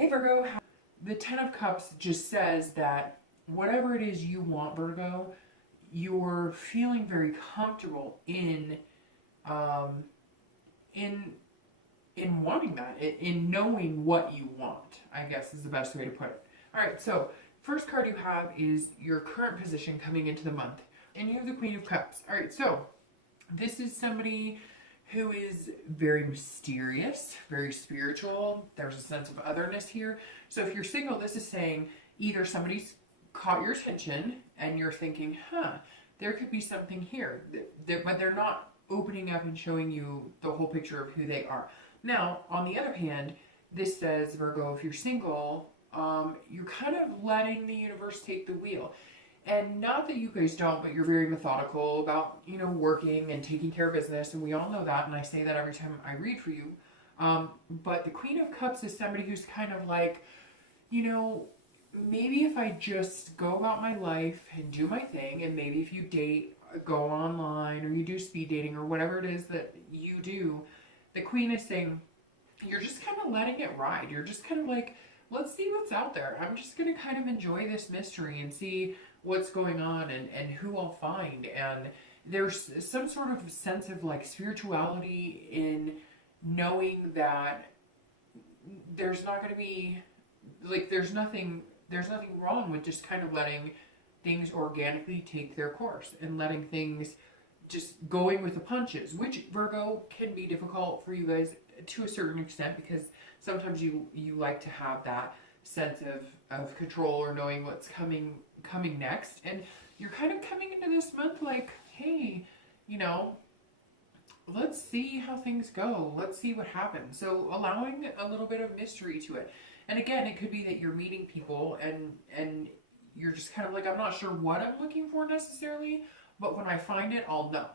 Hey Virgo, the Ten of Cups just says that whatever it is you want, Virgo, you're feeling very comfortable um, in wanting that, in knowing what you want, I guess is the best way to put it. All right, so first card you have is your current position coming into the month, and you have the Queen of Cups. All right, so this is somebody who is very mysterious, very spiritual. There's a sense of otherness here. So if you're single, this is saying either somebody's caught your attention and you're thinking, there could be something here, but they're not opening up and showing you the whole picture of who they are. Now, on the other hand, this says, Virgo, if you're single, you're kind of letting the universe take the wheel. And not that you guys don't, but you're very methodical about, working and taking care of business. And we all know that. And I say that every time I read for you. But the Queen of Cups is somebody who's kind of like, maybe if I just go about my life and do my thing, and maybe if you date, go online, or you do speed dating, or whatever it is that you do, the Queen is saying, you're just kind of letting it ride. You're just kind of like, let's see what's out there. I'm just going to kind of enjoy this mystery and see what's going on and who I'll find. And there's some sort of sense of like spirituality in knowing that there's not going to be like there's nothing wrong with just kind of letting things organically take their course and letting things just going with the punches, which Virgo can be difficult for you guys to a certain extent, because sometimes you like to have that sense of control or knowing what's coming next. And you're kind of coming into this month like, hey, let's see how things go. Let's see what happens. So allowing a little bit of mystery to it. And again, it could be that you're meeting people and you're just kind of like, I'm not sure what I'm looking for necessarily, but when I find it, I'll know.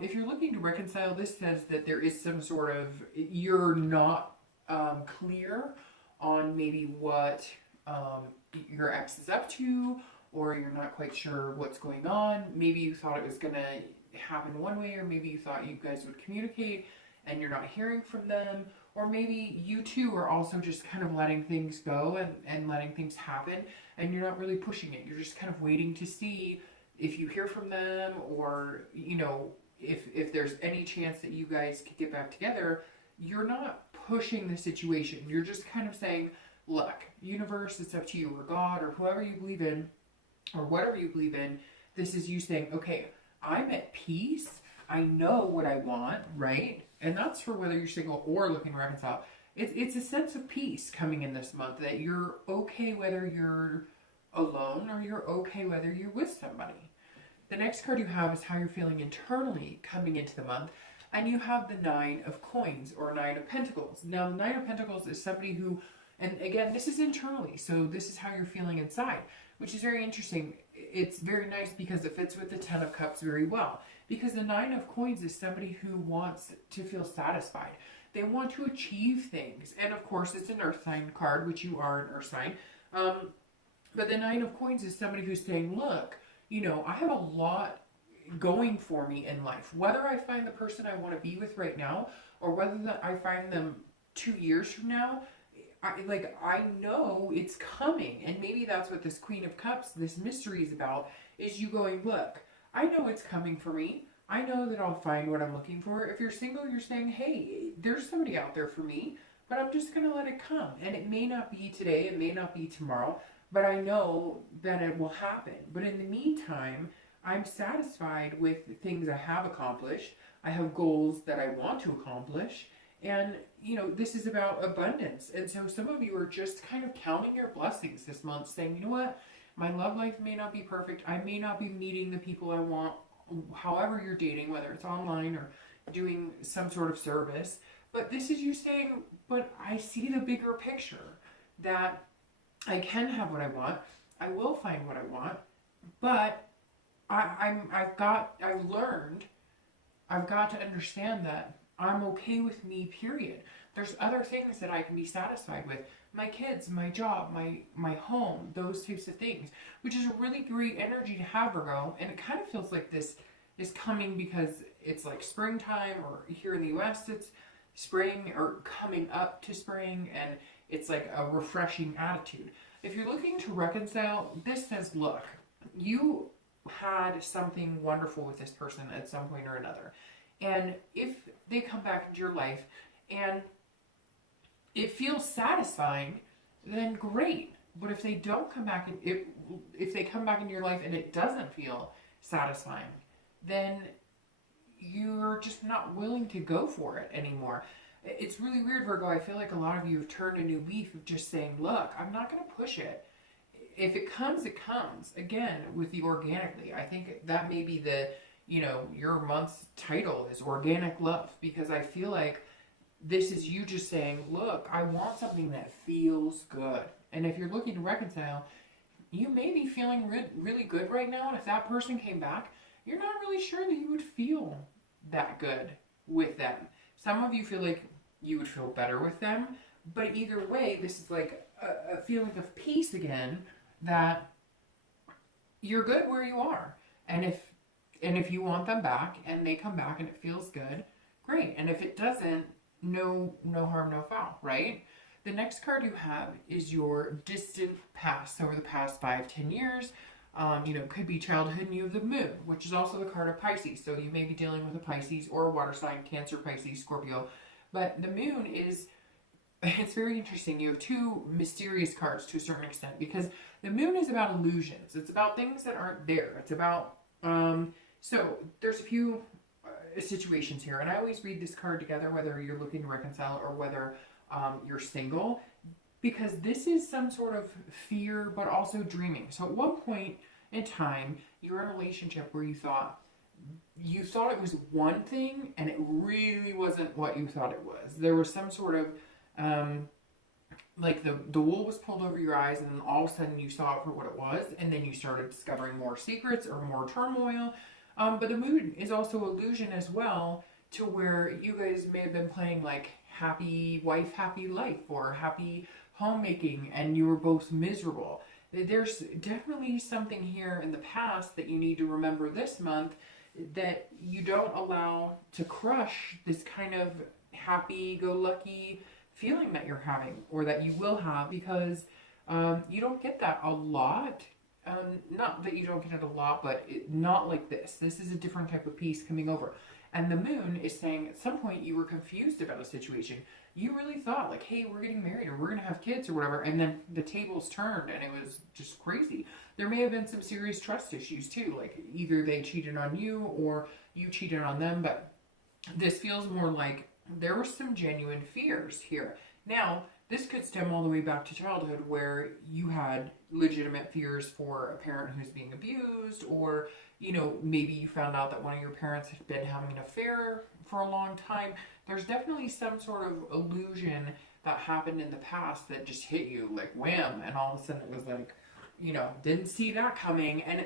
If you're looking to reconcile, this says that there is some sort of, you're not clear on maybe what your ex is up to, or you're not quite sure what's going on. Maybe you thought it was going to happen one way, or maybe you thought you guys would communicate and you're not hearing from them, or maybe you too are also just kind of letting things go and letting things happen, and you're not really pushing it. You're just kind of waiting to see if you hear from them, or if there's any chance that you guys could get back together. You're not pushing the situation. You're just kind of saying, look, universe, it's up to you, or God, or whoever you believe in, or whatever you believe in. This is you saying, okay, I'm at peace. I know what I want, right? And that's for whether you're single or looking to reconcile. It's a sense of peace coming in this month, that you're okay whether you're alone or you're okay whether you're with somebody. The next card you have is how you're feeling internally coming into the month. And you have the Nine of Coins, or Nine of Pentacles. Now, the Nine of Pentacles is somebody who, and again, this is internally, so this is how you're feeling inside, which is very interesting. It's very nice because it fits with the Ten of Cups very well. Because the Nine of Coins is somebody who wants to feel satisfied. They want to achieve things. And of course, it's an Earth sign card, which you are an Earth sign. But the Nine of Coins is somebody who's saying, look, I have a lot going for me in life. Whether I find the person I want to be with right now, or whether I find them 2 years from now, I know it's coming. And maybe that's what this Queen of Cups, this mystery is about, is you going, look, I know it's coming for me. I know that I'll find what I'm looking for. If you're single, you're saying, hey, there's somebody out there for me, but I'm just going to let it come. And it may not be today, it may not be tomorrow, but I know that it will happen. But in the meantime, I'm satisfied with the things I have accomplished. I have goals that I want to accomplish. And, this is about abundance. And so some of you are just kind of counting your blessings this month, saying, you know what? My love life may not be perfect. I may not be meeting the people I want, however you're dating, whether it's online or doing some sort of service. But this is you saying, but I see the bigger picture, that I can have what I want. I will find what I want. But I've got to understand that I'm okay with me, period. There's other things that I can be satisfied with. My kids, my job, my home, those types of things, which is a really great energy to have, Virgo. And it kind of feels like this is coming because it's like springtime, or here in the US, it's spring or coming up to spring, and It's like a refreshing attitude. If you're looking to reconcile, this says, look, you had something wonderful with this person at some point or another. And if they come back into your life and it feels satisfying, then great. But if they don't come back, if they come back into your life and it doesn't feel satisfying, then you're just not willing to go for it anymore. It's really weird, Virgo. I feel like a lot of you have turned a new leaf of just saying, look, I'm not going to push it. If it comes, it comes. Again, with the organically. I think that may be the, your month's title is Organic Love, because I feel like this is you just saying, look, I want something that feels good. And if you're looking to reconcile, you may be feeling really good right now. And if that person came back, you're not really sure that you would feel that good with them. Some of you feel like you would feel better with them. But either way, this is like a feeling of peace again, that you're good where you are. And if you want them back and they come back and it feels good, great. And if it doesn't, no harm, no foul, right? The next card you have is your distant past. Over the past 5-10 years, could be childhood, and you have the moon, which is also the card of Pisces. So you may be dealing with a Pisces or a water sign, Cancer, Pisces, Scorpio. But the moon is, it's very interesting. You have two mysterious cards to a certain extent, because the moon is about illusions. It's about things that aren't there. It's about, so there's a few situations here. And I always read this card together, whether you're looking to reconcile or whether you're single, because this is some sort of fear, but also dreaming. So at one point in time, you're in a relationship where you thought it was one thing and it really wasn't what you thought it was. There was some sort of, like the wool was pulled over your eyes, and then all of a sudden you saw it for what it was, and then you started discovering more secrets or more turmoil. But the moon is also illusion as well, to where you guys may have been playing like happy wife, happy life, or happy homemaking, and you were both miserable. There's definitely something here in the past that you need to remember this month, that you don't allow to crush this kind of happy-go-lucky feeling that you're having, or that you will have, because you don't get that a lot. Not that you don't get it a lot, but not like this. This is a different type of peace coming over. And the moon is saying at some point you were confused about a situation. You really thought like, hey, we're getting married or we're going to have kids or whatever. And then the tables turned and it was just crazy. There may have been some serious trust issues too. Like either they cheated on you or you cheated on them. But this feels more like there were some genuine fears here. Now, this could stem all the way back to childhood, where you had legitimate fears for a parent who's being abused, or, maybe you found out that one of your parents had been having an affair for a long time. There's definitely some sort of illusion that happened in the past that just hit you like wham, and all of a sudden it was like, didn't see that coming, and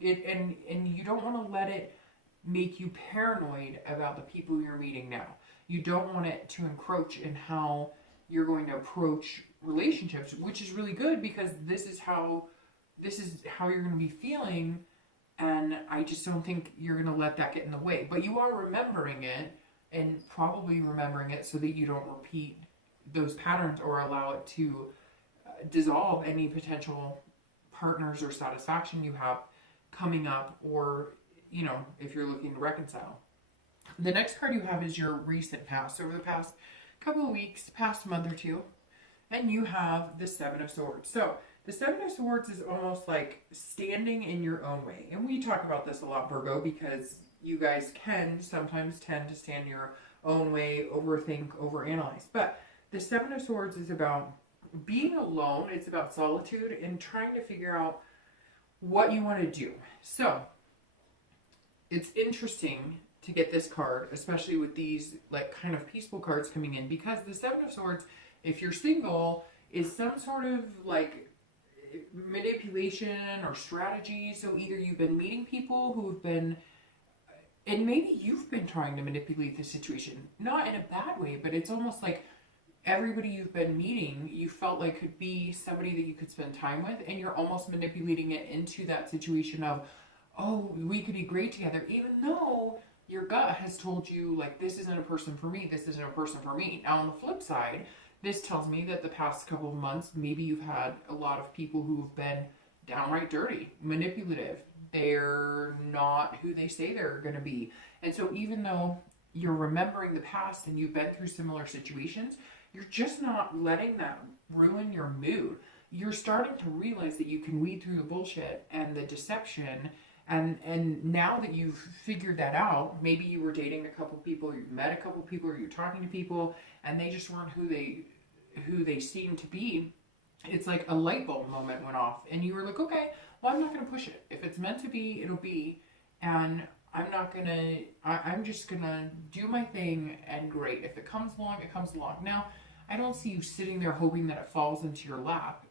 and you don't want to let it make you paranoid about the people you're meeting now. You don't want it to encroach in how you're going to approach relationships, which is really good, because this is how you're going to be feeling, and I just don't think you're going to let that get in the way. But you are remembering it, and probably remembering it so that you don't repeat those patterns or allow it to dissolve any potential partners or satisfaction you have coming up, or if you're looking to reconcile. The next card you have is your recent past, over the past couple of weeks, past month or two, and you have the Seven of Swords. So the Seven of Swords is almost like standing in your own way, and we talk about this a lot, Virgo, because you guys can sometimes tend to stand your own way, overthink, overanalyze. But the Seven of Swords is about being alone. It's about solitude and trying to figure out what you want to do. So it's interesting to get this card, especially with these like kind of peaceful cards coming in, because the Seven of Swords, if you're single, is some sort of like manipulation or strategy. So either you've been meeting people who've been, and maybe you've been trying to manipulate the situation, not in a bad way, but it's almost like everybody you've been meeting, you felt like could be somebody that you could spend time with, and you're almost manipulating it into that situation of, oh, we could be great together, even though your gut has told you, like, this isn't a person for me, this isn't a person for me. Now, on the flip side, This tells me that the past couple of months, maybe you've had a lot of people who've been downright dirty, manipulative. They're not who they say they're going to be. And so even though you're remembering the past and you've been through similar situations, you're just not letting that ruin your mood. You're starting to realize that you can weed through the bullshit and the deception. And now that you've figured that out, maybe you were dating a couple people, you met a couple people, or you're talking to people, and they just weren't who they seemed to be. It's like a light bulb moment went off, and you were like, okay, well, I'm not going to push it. If it's meant to be, it'll be, and I'm not going to, I'm just going to do my thing, and great. If it comes along, it comes along. Now, I don't see you sitting there hoping that it falls into your lap,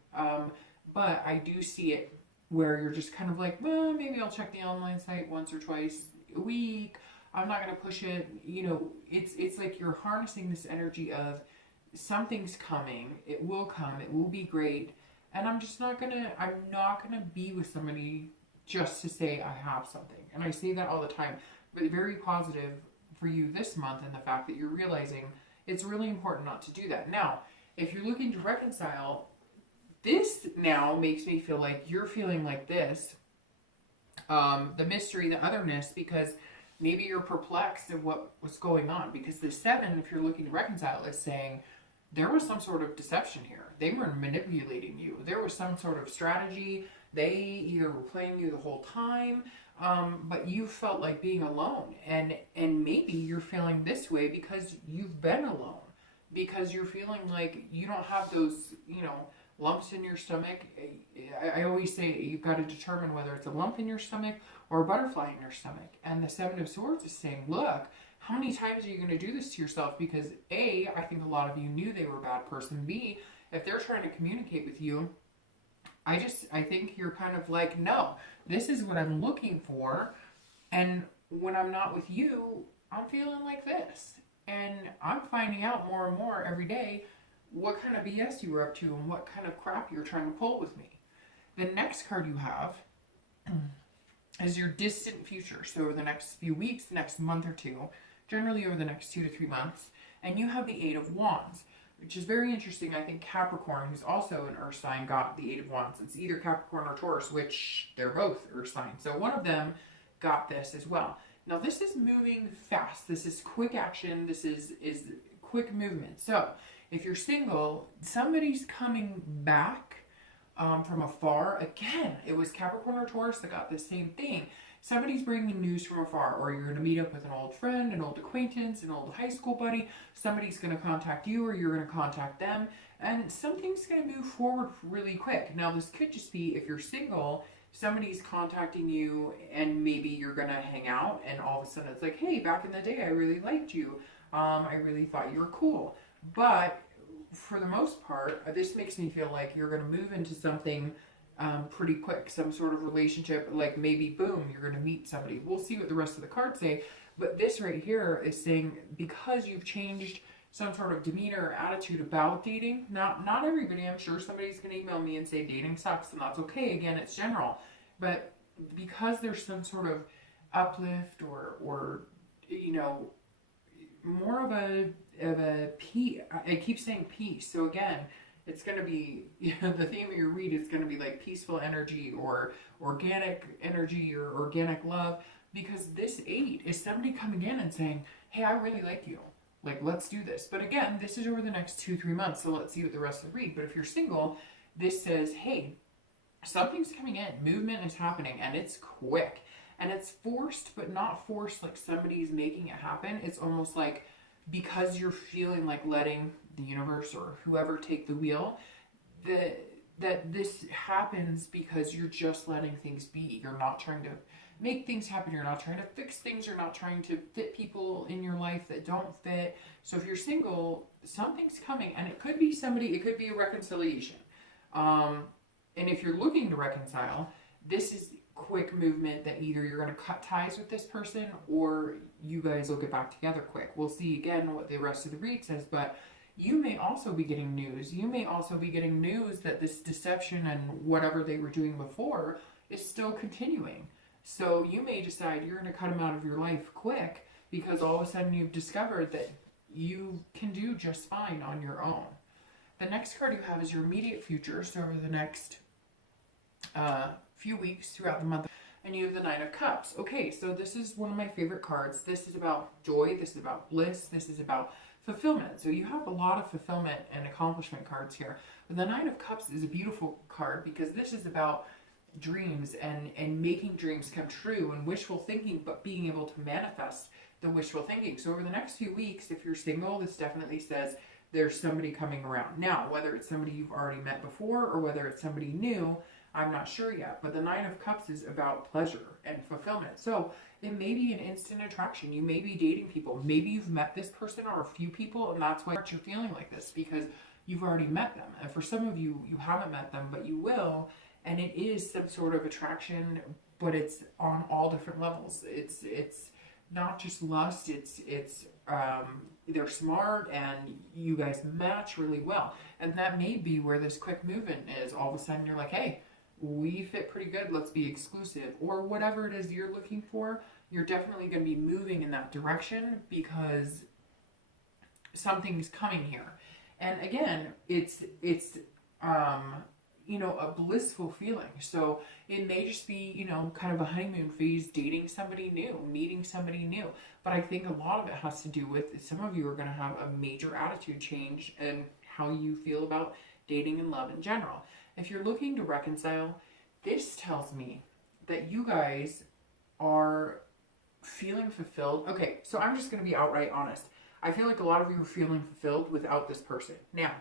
but I do see it where you're just kind of like, well, maybe I'll check the online site once or twice a week. I'm not going to push it. You know, it's like you're harnessing this energy of something's coming. It will come. It will be great. And I'm not going to be with somebody just to say I have something. And I say that all the time, but very positive for you this month, and the fact that you're realizing it's really important not to do that. Now, if you're looking to reconcile, this now makes me feel like you're feeling like this, the mystery, the otherness, because maybe you're perplexed at what's going on. Because the 7, if you're looking to reconcile, is saying there was some sort of deception here. They were manipulating you. There was some sort of strategy. They either were playing you the whole time, but you felt like being alone. And maybe you're feeling this way because you've been alone. Because you're feeling like you don't have those, lumps in your stomach. I always say you've got to determine whether it's a lump in your stomach or a butterfly in your stomach. And the 7 of Swords is saying, look, how many times are you going to do this to yourself? Because A, I think a lot of you knew they were a bad person. B, if they're trying to communicate with you, I think you're kind of like, no, this is what I'm looking for. And when I'm not with you, I'm feeling like this. And I'm finding out more and more every day what kind of BS you were up to and what kind of crap you're trying to pull with me. The next card you have is your distant future. So over the next few weeks, the next month or two, generally over the next 2 to 3 months. And you have the 8 of Wands, which is very interesting. I think Capricorn, who's also an earth sign, got the 8 of Wands. It's either Capricorn or Taurus, which they're both earth signs. So one of them got this as well. Now this is moving fast. This is quick action. This is quick movement. So if you're single, somebody's coming back from afar. Again, it was Capricorn or Taurus that got the same thing. Somebody's bringing news from afar, or you're going to meet up with an old friend, an old acquaintance, an old high school buddy. Somebody's going to contact you, or you're going to contact them, and something's going to move forward really quick. Now, this could just be, if you're single, somebody's contacting you, and maybe you're going to hang out, and all of a sudden it's like, hey, back in the day, I really liked you. I really thought you were cool. But for the most part, this makes me feel like you're going to move into something pretty quick, some sort of relationship, like maybe boom, you're going to meet somebody. We'll see what the rest of the cards say, but this right here is saying because you've changed some sort of demeanor or attitude about dating. Not everybody, I'm sure somebody's going to email me and say dating sucks, and that's okay. Again, it's general, but because there's some sort of uplift or more of a peace. I keep saying peace. So again, it's going to be, the theme of your read is going to be like peaceful energy or organic energy or organic love, because this 8 is somebody coming in and saying, hey, I really like you. Like, let's do this. But again, this is over the next 2-3 months. So let's see what the rest of the read. But if you're single, this says, hey, something's coming in. Movement is happening, and it's quick. And it's forced, but not forced like somebody's making it happen. It's almost like because you're feeling like letting the universe or whoever take the wheel, that this happens because you're just letting things be. You're not trying to make things happen. You're not trying to fix things. You're not trying to fit people in your life that don't fit. So if you're single, something's coming, and it could be somebody, it could be a reconciliation. And if you're looking to reconcile, this is quick movement that either you're going to cut ties with this person or you guys will get back together quick. We'll see again what the rest of the read says, but you may also be getting news. You may also be getting news that this deception and whatever they were doing before is still continuing. So you may decide you're going to cut them out of your life quick because all of a sudden you've discovered that you can do just fine on your own. The next card you have is your immediate future, so over the next few weeks throughout the month. And you have the Nine of Cups. Okay, so this is one of my favorite cards. This is about joy. This is about bliss. This is about fulfillment. So you have a lot of fulfillment and accomplishment cards here. But the Nine of Cups is a beautiful card because this is about dreams and making dreams come true and wishful thinking, but being able to manifest the wishful thinking. So over the next few weeks, if you're single, this definitely says there's somebody coming around. Now, whether it's somebody you've already met before or whether it's somebody new, I'm not sure yet, but the Nine of Cups is about pleasure and fulfillment. So it may be an instant attraction. You may be dating people. Maybe you've met this person or a few people, and that's why you're feeling like this, because you've already met them. And for some of you, you haven't met them, but you will, and it is some sort of attraction, but it's on all different levels. It's not just lust. They're smart, and you guys match really well. And that may be where this quick movement is. All of a sudden, you're like, hey, we fit pretty good, let's be exclusive, or whatever it is you're looking for. You're definitely going to be moving in that direction because something's coming here. And again, it's you know, a blissful feeling. So it may just be, you know, kind of a honeymoon phase, dating somebody new, meeting somebody new. But I think a lot of it has to do with some of you are going to have a major attitude change in how you feel about dating and love in general. If you're looking to reconcile, this tells me that you guys are feeling fulfilled. Okay, so I'm just going to be outright honest. I feel like a lot of you are feeling fulfilled without this person. Now,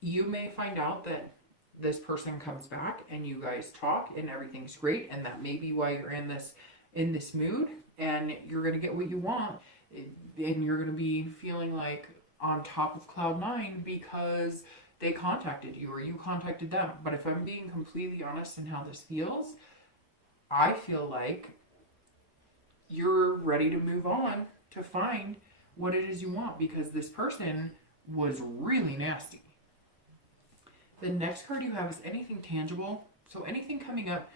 you may find out that this person comes back and you guys talk and everything's great, and that may be why you're in this mood, and you're going to get what you want, and you're going to be feeling like on top of cloud nine because they contacted you or you contacted them. But if I'm being completely honest in how this feels, I feel like you're ready to move on to find what it is you want, because this person was really nasty. The next card you have is anything tangible. So anything coming up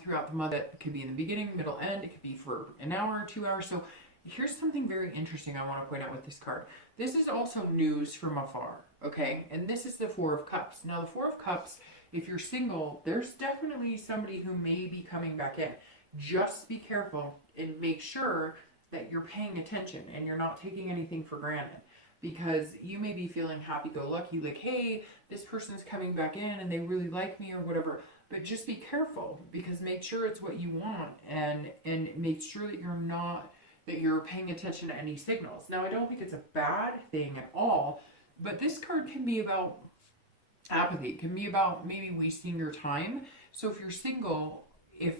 throughout the month. That could be in the beginning, middle, end. It could be for an hour, 2 hours. So here's something very interesting I want to point out with this card. This is also news from afar, okay? And this is the Four of Cups. Now, the Four of Cups, if you're single, there's definitely somebody who may be coming back in. Just be careful and make sure that you're paying attention and you're not taking anything for granted. Because you may be feeling happy-go-lucky, like, hey, this person's coming back in and they really like me or whatever. But just be careful, because make sure it's what you want, and make sure that you're paying attention to any signals. Now, I don't think it's a bad thing at all, but this card can be about apathy. It can be about maybe wasting your time. So if you're single, if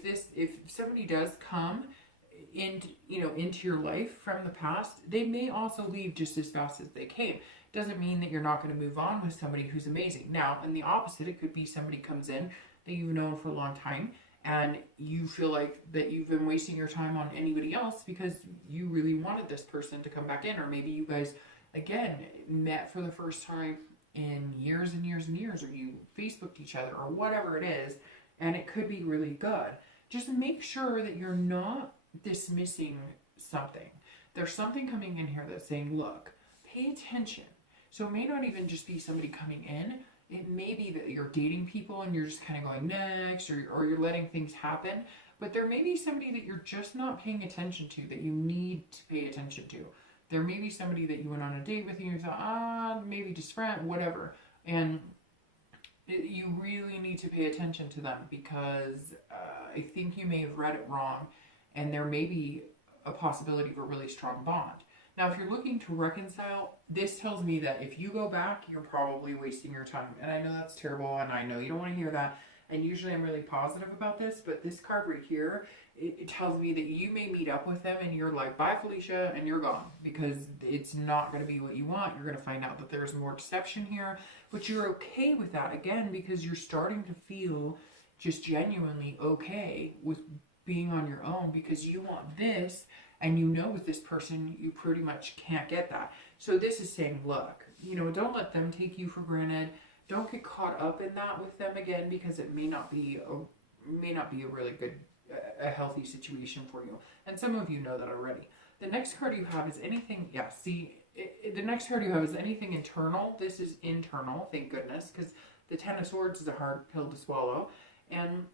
somebody does come into your life from the past, they may also leave just as fast as they came. Doesn't mean that you're not going to move on with somebody who's amazing. Now, in the opposite, it could be somebody comes in that you've known for a long time and you feel like that you've been wasting your time on anybody else because you really wanted this person to come back in. Or maybe you guys, again, met for the first time in years and years and years, or you Facebooked each other or whatever it is, and it could be really good. Just make sure that you're not dismissing something. There's something coming in here that's saying, look, pay attention. So it may not even just be somebody coming in. It may be that you're dating people and you're just kind of going next, or you're letting things happen. But there may be somebody that you're just not paying attention to, that you need to pay attention to. There may be somebody that you went on a date with and you thought, maybe just friend, whatever. And you really need to pay attention to them, because I think you may have read it wrong, and there may be a possibility of a really strong bond. Now, if you're looking to reconcile, this tells me that if you go back, you're probably wasting your time. And I know that's terrible, and I know you don't want to hear that. And usually I'm really positive about this, but this card right here, it tells me that you may meet up with them and you're like, bye, Felicia, and you're gone, because it's not going to be what you want. You're going to find out that there's more deception here, but you're okay with that, again, because you're starting to feel just genuinely okay with being on your own, because you want this, and you know with this person you pretty much can't get that. So this is saying, look, don't let them take you for granted. Don't get caught up in that with them again, because it may not be a really good, a healthy situation for you. And some of you know that already. The next card you have is anything. Yeah, see, the next card you have is anything internal. This is internal, thank goodness, because the Ten of Swords is a hard pill to swallow. And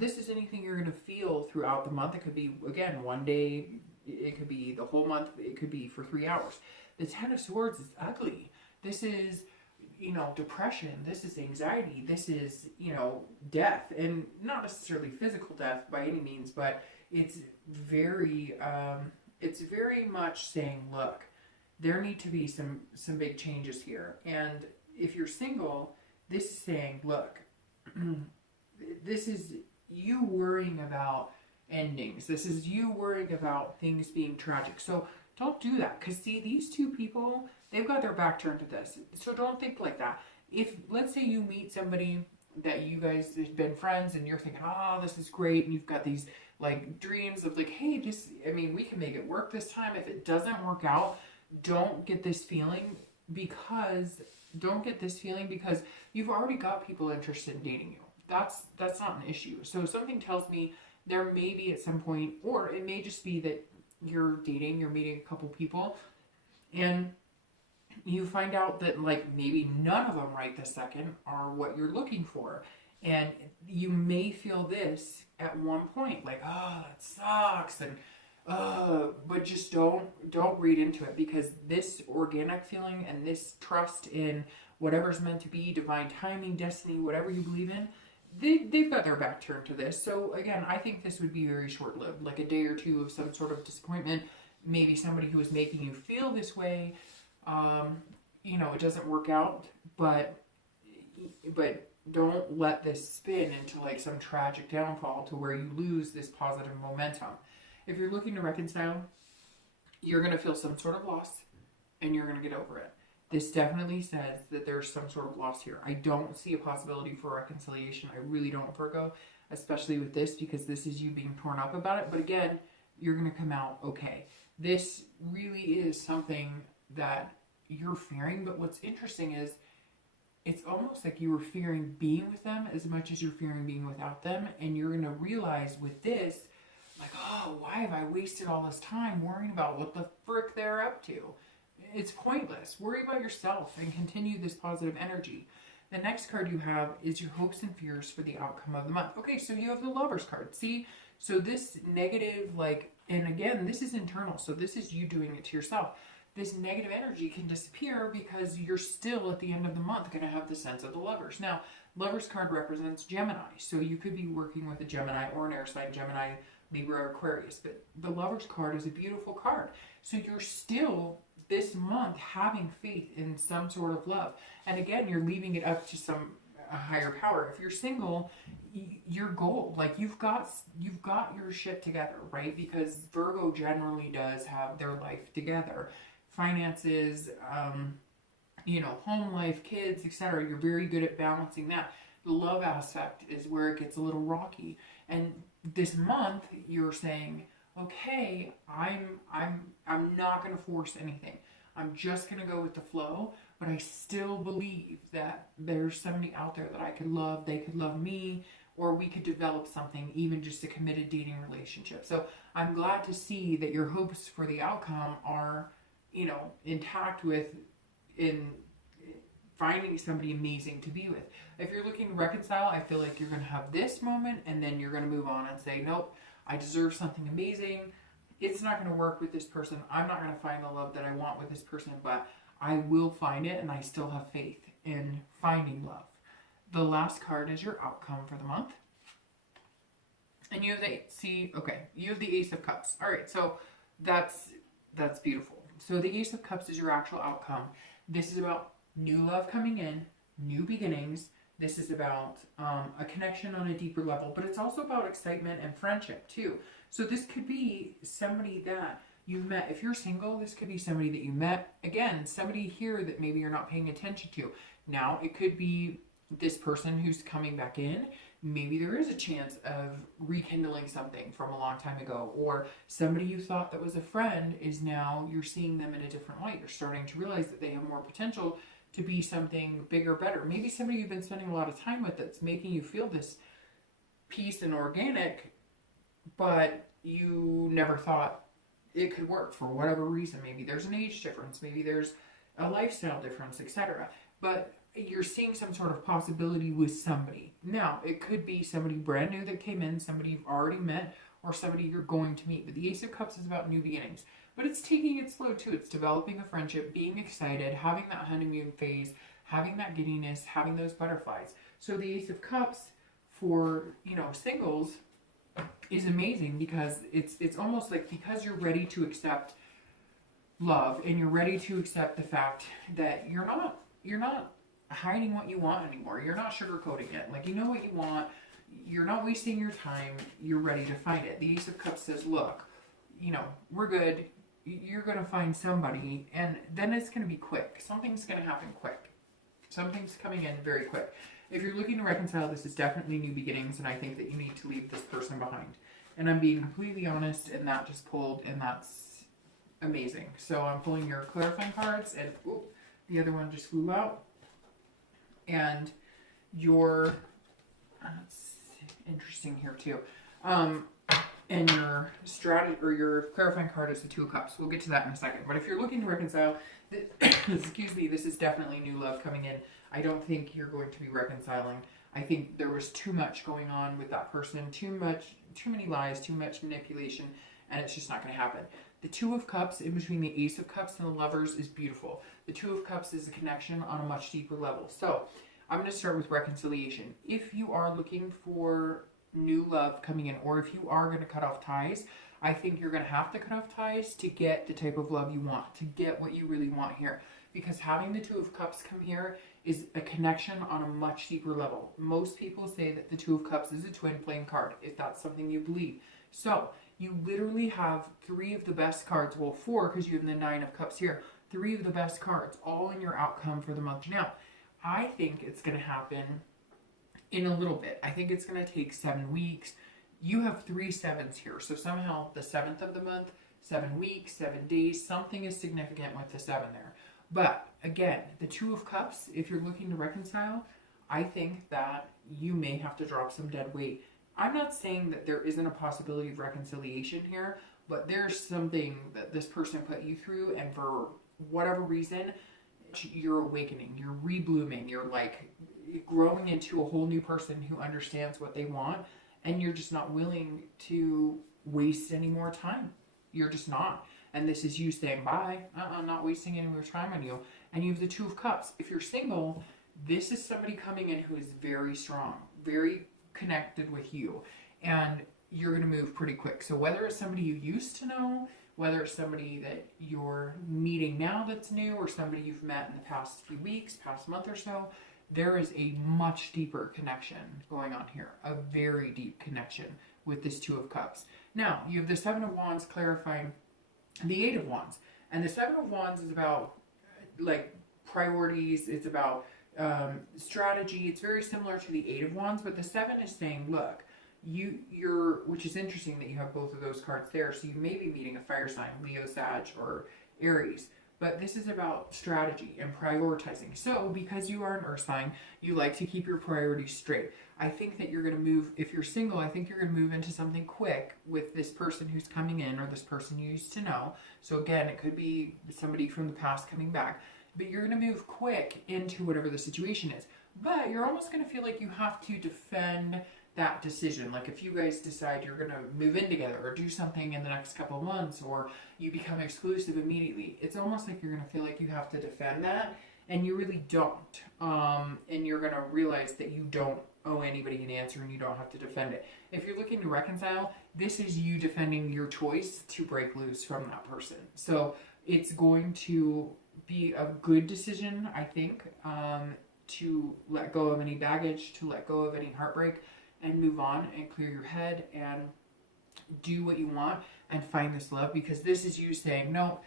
this is anything you're going to feel throughout the month. It could be, again, one day. It could be the whole month. It could be for 3 hours. The Ten of Swords is ugly. This is, depression. This is anxiety. This is, death. And not necessarily physical death by any means, but it's very much saying, look, there need to be some big changes here. And if you're single, this is saying, look, this is you worrying about endings. This is you worrying about things being tragic. So don't do that. Because see, these two people, they've got their back turned to this. So don't think like that. If, let's say you meet somebody that you guys have been friends and you're thinking, oh, this is great. And you've got these like dreams of like, hey, we can make it work this time. If it doesn't work out, don't get this feeling because you've already got people interested in dating you. That's not an issue. So something tells me there may be at some point, or it may just be that you're meeting a couple people, and you find out that like maybe none of them right this second are what you're looking for. And you may feel this at one point, like, oh, that sucks, and but just don't read into it, because this organic feeling and this trust in whatever's meant to be, divine timing, destiny, whatever you believe in, they've got their back turned to this. So again, I think this would be very short-lived, like a day or two of some sort of disappointment. Maybe somebody who is making you feel this way, it doesn't work out, but don't let this spin into like some tragic downfall to where you lose this positive momentum. If you're looking to reconcile, you're going to feel some sort of loss and you're going to get over it. This definitely says that there's some sort of loss here. I don't see a possibility for reconciliation. I really don't, Virgo, especially with this, because this is you being torn up about it. But again, you're going to come out okay. This really is something that you're fearing. But what's interesting is it's almost like you were fearing being with them as much as you're fearing being without them. And you're going to realize with this, like, oh, why have I wasted all this time worrying about what the frick they're up to? It's pointless. Worry about yourself and continue this positive energy. The next card you have is your hopes and fears for the outcome of the month. Okay, so you have the Lovers card. See? So this negative, and again, this is internal. So this is you doing it to yourself. This negative energy can disappear because you're still at the end of the month going to have the sense of the Lovers. Now, Lovers card represents Gemini. So you could be working with a Gemini or an air sign, Gemini, Libra, Aquarius. But the Lovers card is a beautiful card. So you're still this month having faith in some sort of love. And again, you're leaving it up to a higher power. If you're single, you're gold. Like you've got your shit together, right? Because Virgo generally does have their life together. Finances, home life, kids, etc. You're very good at balancing that. The love aspect is where it gets a little rocky. And this month you're saying, okay, I'm not going to force anything. I'm just going to go with the flow, but I still believe that there's somebody out there that I could love, they could love me, or we could develop something, even just a committed dating relationship. So I'm glad to see that your hopes for the outcome are, intact in finding somebody amazing to be with. If you're looking to reconcile, I feel like you're going to have this moment and then you're going to move on and say, nope, I deserve something amazing. It's not going to work with this person. I'm not going to find the love that I want with this person, but I will find it, and I still have faith in finding love. The last card is your outcome for the month. And you have you have the Ace of Cups. All right, so that's beautiful. So the Ace of Cups is your actual outcome. This is about new love coming in, new beginnings. This is about a connection on a deeper level, but it's also about excitement and friendship too. So this could be somebody that you've met. If you're single, this could be somebody that you met. Again, somebody here that maybe you're not paying attention to. Now, it could be this person who's coming back in. Maybe there is a chance of rekindling something from a long time ago. Or somebody you thought that was a friend is now, you're seeing them in a different light. You're starting to realize that they have more potential to be something bigger, better. Maybe somebody you've been spending a lot of time with that's making you feel this peace and organic, but you never thought it could work for whatever reason. Maybe there's an age difference, maybe there's a lifestyle difference, etc. But you're seeing some sort of possibility with somebody. Now, it could be somebody brand new that came in, somebody you've already met, or somebody you're going to meet. But the Ace of Cups is about new beginnings. But it's taking it slow too. It's developing a friendship, being excited, having that honeymoon phase, having that giddiness, having those butterflies. So the Ace of Cups for, singles is amazing because it's almost like, because you're ready to accept love and you're ready to accept the fact that you're not hiding what you want anymore. You're not sugarcoating it. Like, you know what you want. You're not wasting your time. You're ready to find it. The Ace of Cups says, look, we're good. You're going to find somebody, and then it's going to be quick. Something's going to happen quick. Something's coming in very quick. If you're looking to reconcile, this is definitely new beginnings, and I think that you need to leave this person behind. And I'm being completely honest, and that just pulled, and that's amazing. So I'm pulling your clarifying cards, and the other one just flew out. And your, that's interesting here too. And your strategy, or your clarifying card, is the Two of Cups. We'll get to that in a second. But if you're looking to reconcile, excuse me, this is definitely new love coming in. I don't think you're going to be reconciling. I think there was too much going on with that person, too many lies, too much manipulation, and it's just not going to happen. The Two of Cups in between the Ace of Cups and the Lovers is beautiful. The Two of Cups is a connection on a much deeper level. So I'm going to start with reconciliation. If you are looking for new love coming in, or if you are going to cut off ties, I think you're going to have to cut off ties to get the type of love you want, to get what you really want here. Because having the Two of Cups come here is a connection on a much deeper level. Most people say that the Two of Cups is a twin flame card, if that's something you believe. So you literally have three of the best cards, well, four, because you have the Nine of Cups here, three of the best cards, all in your outcome for the month. Now, I think it's going to happen in a little bit. I think it's going to take 7 weeks. You have 3 sevens here. So somehow the 7th of the month, 7 weeks, 7 days, something is significant with the 7 there. But again, the Two of Cups, if you're looking to reconcile, I think that you may have to drop some dead weight. I'm not saying that there isn't a possibility of reconciliation here, but there's something that this person put you through, and for whatever reason, you're awakening, you're reblooming, you're like growing into a whole new person who understands what they want, and you're just not willing to waste any more time. You're just not. And this is you saying, bye, I'm not wasting any more time on you. And you have the Two of Cups. If you're single, this is somebody coming in who is very strong, very connected with you, and you're going to move pretty quick. So whether it's somebody you used to know, whether it's somebody that you're meeting now that's new, or somebody you've met in the past few weeks, past month or so, there is a much deeper connection going on here, a very deep connection with this Two of Cups. Now, you have the Seven of Wands clarifying the Eight of Wands. And the Seven of Wands is about like priorities, it's about strategy. It's very similar to the Eight of Wands, but the Seven is saying, look, you're, which is interesting that you have both of those cards there. So you may be meeting a fire sign, Leo, Sag, or Aries. But this is about strategy and prioritizing. So because you are an earth sign, you like to keep your priorities straight. I think that you're going to move, if you're single, I think you're going to move into something quick with this person who's coming in, or this person you used to know. So again, it could be somebody from the past coming back. But you're going to move quick into whatever the situation is. But you're almost going to feel like you have to defend that decision. Like if you guys decide you're going to move in together or do something in the next couple of months, or you become exclusive immediately, it's almost like you're going to feel like you have to defend that, and you really don't. And you're going to realize that you don't owe anybody an answer, and you don't have to defend it. If you're looking to reconcile, this is you defending your choice to break loose from that person. So it's going to be a good decision, I think, to let go of any baggage, to let go of any heartbreak, and move on and clear your head and do what you want and find this love. Because this is you saying, no,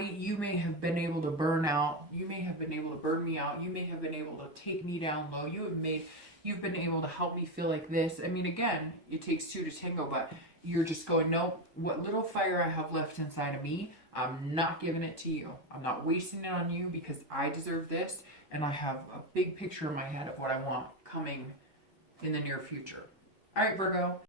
you may have been able to burn out, you may have been able to burn me out, you may have been able to take me down low, you've been able to help me feel like this. I mean, again, it takes two to tango, but you're just going, no, what little fire I have left inside of me, I'm not giving it to you. I'm not wasting it on you, because I deserve this, and I have a big picture in my head of what I want coming in the near future. All right, Virgo.